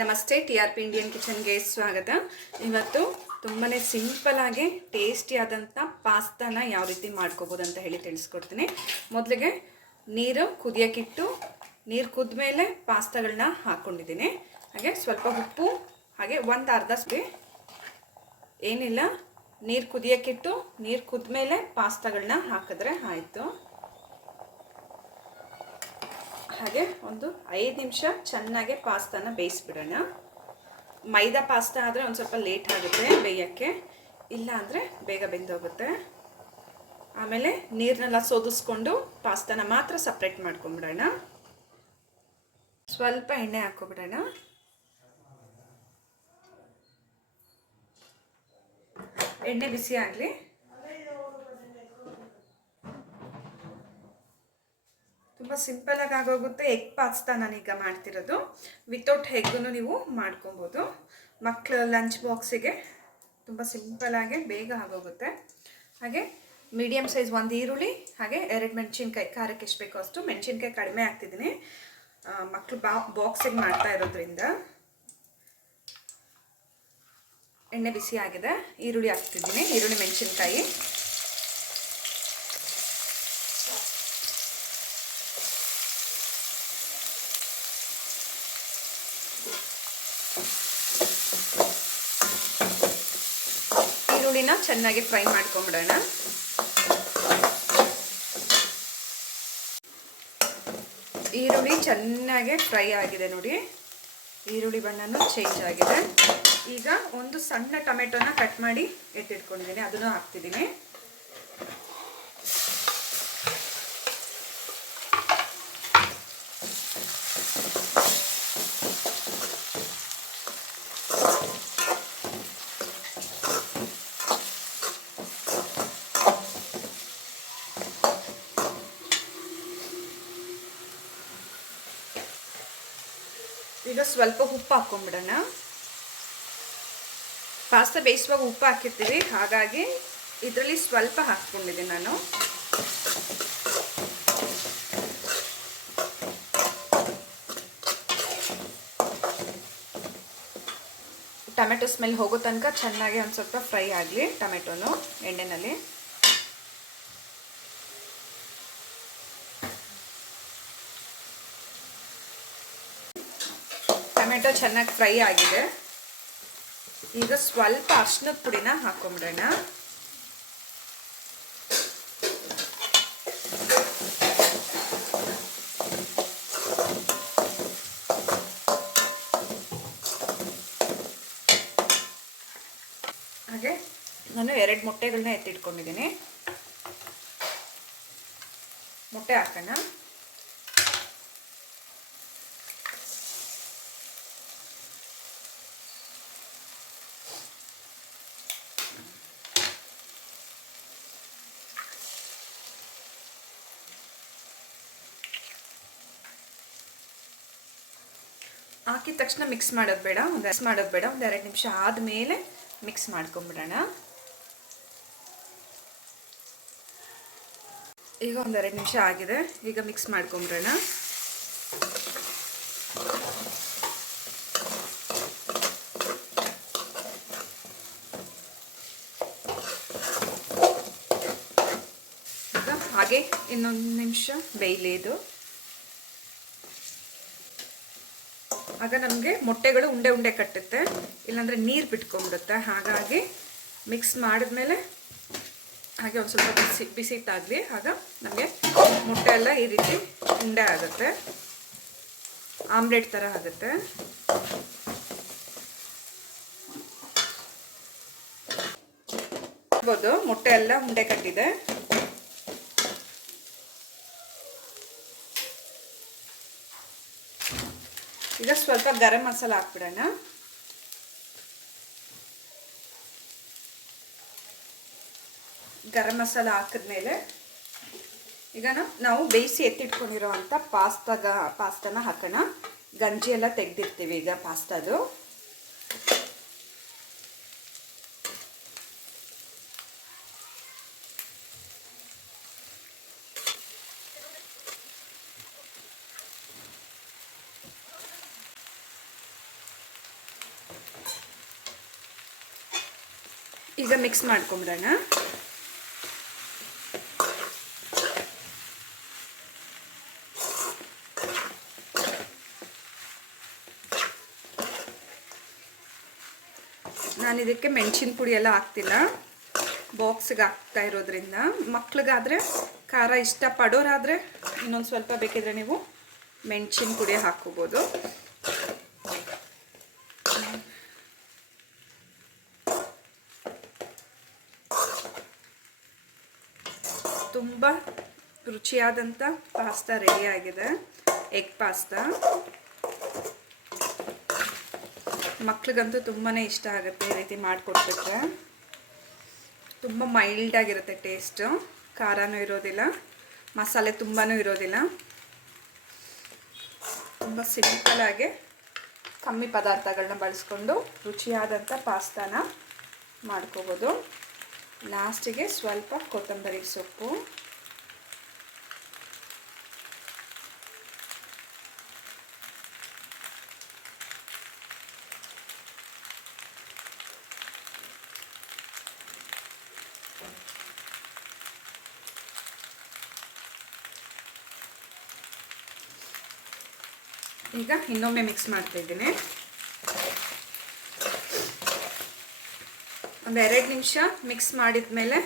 ನಮಸ್ತೆ, T R P Indian ಕಿಚನ್ಗೆ ಸ್ವಾಗತ. ಇವತ್ತು ತುಂಬಾ ಸಿಂಪಲಾಗಿ ಟೇಸ್ಟಿಯಾದಂಥ ಪಾಸ್ತಾನ ಯಾವ ರೀತಿ ಮಾಡ್ಕೋಬೋದು ಅಂತ ಹೇಳಿ ತಿಳಿಸ್ಕೊಡ್ತೀನಿ. ಮೊದಲಿಗೆ ನೀರು ಕುದಿಯೋಕ್ಕಿಟ್ಟು, ನೀರು ಕುದ್ಮೇಲೆ ಪಾಸ್ತಾಗಳನ್ನ ಹಾಕ್ಕೊಂಡಿದ್ದೀನಿ ಹಾಗೆ ಸ್ವಲ್ಪ ಉಪ್ಪು, ಹಾಗೆ ಒಂದು ಅರ್ಧ ಸ್ಪಿ ಏನಿಲ್ಲ, ನೀರು ಕುದಿಯೋಕ್ಕಿಟ್ಟು, ನೀರು ಕುದ್ಮೇಲೆ ಪಾಸ್ತಾಗಳನ್ನ ಹಾಕಿದ್ರೆ ಆಯಿತು. ಹಾಗೆ ಒಂದು ಐದು ನಿಮಿಷ ಚೆನ್ನಾಗಿ ಪಾಸ್ತಾನ ಬೇಯಿಸ್ಬಿಡೋಣ. ಮೈದಾ ಪಾಸ್ತಾ ಆದರೆ ಒಂದು ಸ್ವಲ್ಪ ಲೇಟ್ ಆಗುತ್ತೆ ಬೇಯೋಕ್ಕೆ. ಇಲ್ಲ ಅಂದರೆ ಬೇಗ ಬೆಂದೋಗುತ್ತೆ. ಆಮೇಲೆ ನೀರನ್ನೆಲ್ಲ ಸೋದಿಸ್ಕೊಂಡು ಪಾಸ್ತಾನ ಮಾತ್ರ ಸಪ್ರೇಟ್ ಮಾಡ್ಕೊಂಬಿಡೋಣ. ಸ್ವಲ್ಪ ಎಣ್ಣೆ ಹಾಕ್ಕೊಬಿಡೋಣ. ಎಣ್ಣೆ ಬಿಸಿ ಆಗಲಿ. ತುಂಬ ಸಿಂಪಲಾಗಿ ಆಗೋಗುತ್ತೆ ಎಗ್ ಪಾಸ್ತಾ ನಾನೀಗ ಮಾಡ್ತಿರೋದು. ವಿತೌಟ್ ಹೆಗ್ಗೂ ನೀವು ಮಾಡ್ಕೊಬೋದು. ಮಕ್ಕಳ ಲಂಚ್ ಬಾಕ್ಸಿಗೆ ತುಂಬ ಸಿಂಪಲಾಗಿ ಬೇಗ ಆಗೋಗುತ್ತೆ. ಹಾಗೆ ಮೀಡಿಯಮ್ ಸೈಜ್ ಒಂದು ಈರುಳ್ಳಿ, ಹಾಗೆ ಎರಡು ಮೆಣಸಿನ್ಕಾಯಿ ಖಾರಕ್ಕೆ ಎಷ್ಟು ಬೇಕೋ ಅಷ್ಟು ಮೆಣಸಿನ್ಕಾಯಿ ಕಡಿಮೆ ಆಗ್ತಿದ್ದೀನಿ ಮಕ್ಕಳು ಬಾ ಬಾಕ್ಸಿಗೆ ಮಾಡ್ತಾ ಇರೋದ್ರಿಂದ ಎಣ್ಣೆ ಬಿಸಿ ಆಗಿದೆ. ಈರುಳ್ಳಿ ಹಾಕ್ತಿದ್ದೀನಿ, ಈರುಳ್ಳಿ, ಮೆಣಸಿನ್ಕಾಯಿ. ಈರುಳ್ಳಿನ ಚೆನ್ನಾಗಿ ಫ್ರೈ ಮಾಡ್ಕೊಂಬಿಡೋಣ. ಈರುಳ್ಳಿ ಚೆನ್ನಾಗಿ ಫ್ರೈ ಆಗಿದೆ ನೋಡಿ. ಈರುಳ್ಳಿ ಬಣ್ಣನೂ ಚೇಂಜ್ ಆಗಿದೆ. ಈಗ ಒಂದು ಸಣ್ಣ ಟೊಮೆಟೊನ ಕಟ್ ಮಾಡಿ ಎತ್ತಿಟ್ಕೊಂಡಿದ್ದೀನಿ, ಅದನ್ನು ಹಾಕ್ತಿದ್ದೀನಿ. ಈಗ ಸ್ವಲ್ಪ ಉಪ್ಪು ಹಾಕ್ಕೊಂಬಿಡೋಣ ಪಾಸ್ತಾ ಬೇಯಿಸುವಾಗ ಉಪ್ಪು ಹಾಕಿರ್ತೀವಿ. ಹಾಗಾಗಿ ಇದರಲ್ಲಿ ಸ್ವಲ್ಪ ಹಾಕ್ಕೊಂಡಿದ್ದೀನಿ ನಾನು. ಟೊಮೆಟೊ ಸ್ಮೆಲ್ ಹೋಗೋ ತನಕ ಚೆನ್ನಾಗಿ ಒಂದು ಸ್ವಲ್ಪ ಫ್ರೈ ಆಗಲಿ ಟೊಮೆಟೊನು ಎಣ್ಣೆನಲ್ಲಿ. ಟೊಮೆಟೊ ಚೆನ್ನಾಗಿ ಫ್ರೈ ಆಗಿದೆ. ಈಗ ಸ್ವಲ್ಪ ಅರ್ಶಿನದ ಪುಡಿನ ಹಾಕೊಂಬಿಡೋಣ. ಹಾಗೆ ನಾನು ಎರಡು ಮೊಟ್ಟೆಗಳನ್ನ ಎತ್ತಿಟ್ಕೊಂಡಿದ್ದೀನಿ. ಮೊಟ್ಟೆ ಹಾಕೋಣ. ಹಾಕಿದ ತಕ್ಷಣ ಮಿಕ್ಸ್ ಮಾಡೋದು ಬೇಡ, ಒಂದು ಮಿಕ್ಸ್ ಮಾಡೋದು ಬೇಡ, ಒಂದು ಎರಡು ನಿಮಿಷ ಆದಮೇಲೆ ಮಿಕ್ಸ್ ಮಾಡ್ಕೊಂಬಿಡೋಣ. ಈಗ ಒಂದು ಎರಡು ನಿಮಿಷ ಆಗಿದೆ, ಈಗ ಮಿಕ್ಸ್ ಮಾಡ್ಕೊಂಬಿಡೋಣ. ಹಾಗೆ ಇನ್ನೊಂದು ನಿಮಿಷ ಬೇಯಲಿ ಇದು. ಆಗ ನಮಗೆ ಮೊಟ್ಟೆಗಳು ಉಂಡೆ ಉಂಡೆ ಕಟ್ಟುತ್ತೆ. ಇಲ್ಲಾಂದರೆ ನೀರು ಬಿಟ್ಕೊಂಡ್ಬಿಡುತ್ತೆ. ಹಾಗಾಗಿ ಮಿಕ್ಸ್ ಮಾಡಿದ್ಮೇಲೆ ಹಾಗೆ ಒಂದು ಸ್ವಲ್ಪ ಬಿಸಿ ಬಿಸಿ ತಾಗಲಿ ಆಗ ನಮಗೆ ಮೊಟ್ಟೆ ಎಲ್ಲ ಈ ರೀತಿ ಉಂಡೆ ಆಗುತ್ತೆ. ಆಮ್ಲೆಟ್ ಥರ ಆಗುತ್ತೆ. ಮೊಟ್ಟೆ ಎಲ್ಲ ಉಂಡೆ ಕಟ್ಟಿದೆ. ಈಗ ಸ್ವಲ್ಪ ಗರಂ ಮಸಾಲ ಹಾಕ್ಬಿಡೋಣ. ಗರಂ ಮಸಾಲ ಹಾಕಿದ್ಮೇಲೆ ಈಗ ನಾವು ಬೇಯಿಸಿ ಎತ್ತಿಟ್ಕೊಂಡಿರೋ ಅಂಥ ಪಾಸ್ತಾಗ ಪಾಸ್ತಾನ ಹಾಕೋಣ. ಗಂಜಿ ಎಲ್ಲ ತೆಗೆದಿರ್ತೀವಿ ಈಗ ಪಾಸ್ತಾದು. ಈಗ ಮಿಕ್ಸ್ ಮಾಡ್ಕೊಂಬಿಡೋಣ. ನಾನು ಇದಕ್ಕೆ ಮೆಣಸಿನ ಪುಡಿ ಎಲ್ಲ ಹಾಕ್ತಿಲ್ಲ. ಬಾಕ್ಸ್ಗೆ ಹಾಕ್ತಾ ಇರೋದ್ರಿಂದ. ಮಕ್ಳಿಗಾದರೆ ಖಾರ ಇಷ್ಟಪಡೋರಾದರೆ ಇನ್ನೊಂದು ಸ್ವಲ್ಪ ಬೇಕಿದ್ರೆ ನೀವು ಮೆಣಸಿನ ಪುಡಿ ಹಾಕ್ಕೋಬೋದು. ತುಂಬ ರುಚಿಯಾದಂಥ ಪಾಸ್ತಾ ರೆಡಿಯಾಗಿದೆ ಎಗ್ ಪಾಸ್ತಾ ಮಕ್ಳಿಗಂತೂ ತುಂಬಾ ಇಷ್ಟ ಆಗುತ್ತೆ ಈ ರೀತಿ ಮಾಡಿಕೊಟ್ಬಿಟ್ರೆ. ತುಂಬ ಮೈಲ್ಡಾಗಿರುತ್ತೆ ಟೇಸ್ಟು ಖಾರನೂ ಇರೋದಿಲ್ಲ. ಮಸಾಲೆ ತುಂಬಾ ಇರೋದಿಲ್ಲ. ತುಂಬ ಸಿಂಪಲಾಗಿ ಕಮ್ಮಿ ಪದಾರ್ಥಗಳನ್ನ ಬಳಸ್ಕೊಂಡು ರುಚಿಯಾದಂಥ ಪಾಸ್ತಾನ ಮಾಡ್ಕೋಬೋದು. ಲಾಸ್ಟಿಗೆ ಸ್ವಲ್ಪ ಕೊತ್ತಂಬರಿ ಸೊಪ್ಪು. ಈಗ ಇನ್ನೊಮ್ಮೆ ಮಿಕ್ಸ್ ಮಾಡ್ತಾ ಇದ್ದೀನಿ. ಒಂದು ಎರಡು ನಿಮಿಷ ಮಿಕ್ಸ್ ಮಾಡಿದ ಮೇಲೆ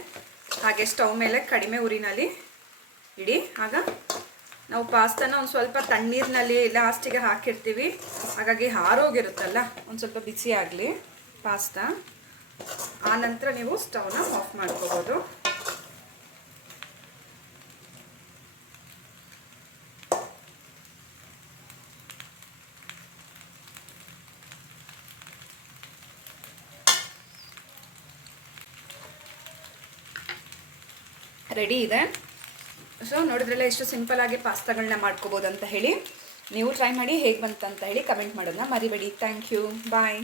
ಹಾಗೆ ಸ್ಟವ್ ಮೇಲೆ ಕಡಿಮೆ ಉರಿನಲ್ಲಿ ಇಡಿ. ಆಗ ನಾವು ಪಾಸ್ತಾನ ಒಂದು ಸ್ವಲ್ಪ ತಣ್ಣೀರಿನಲ್ಲಿ ಲಾಸ್ಟಿಗೆ ಹಾಕಿರ್ತೀವಿ. ಹಾಗಾಗಿ ಹಾರೋಗಿರುತ್ತಲ್ಲ, ಒಂದು ಸ್ವಲ್ಪ ಬಿಸಿ ಆಗಲಿ ಪಾಸ್ತಾ. ಆನಂತರ ನಂತರ ನೀವು ಸ್ಟವ್ನ ಆಫ್ ಮಾಡ್ಕೋಬೋದು. ರೆಡಿ ಇದೆ. ಸೊ ನೋಡಿದ್ರಲ್ಲ ಎಷ್ಟು ಸಿಂಪಲ್ ಆಗಿ ಪಾಸ್ತಾಗಳನ್ನ ಮಾಡ್ಕೋಬೋದು ಅಂತ ಹೇಳಿ. ನೀವು ಟ್ರೈ ಮಾಡಿ ಹೇಗೆ ಬಂತಂತ ಹೇಳಿ ಕಮೆಂಟ್ ಮಾಡೋದನ್ನ ಮರಿಬೇಡಿ. Thank you bye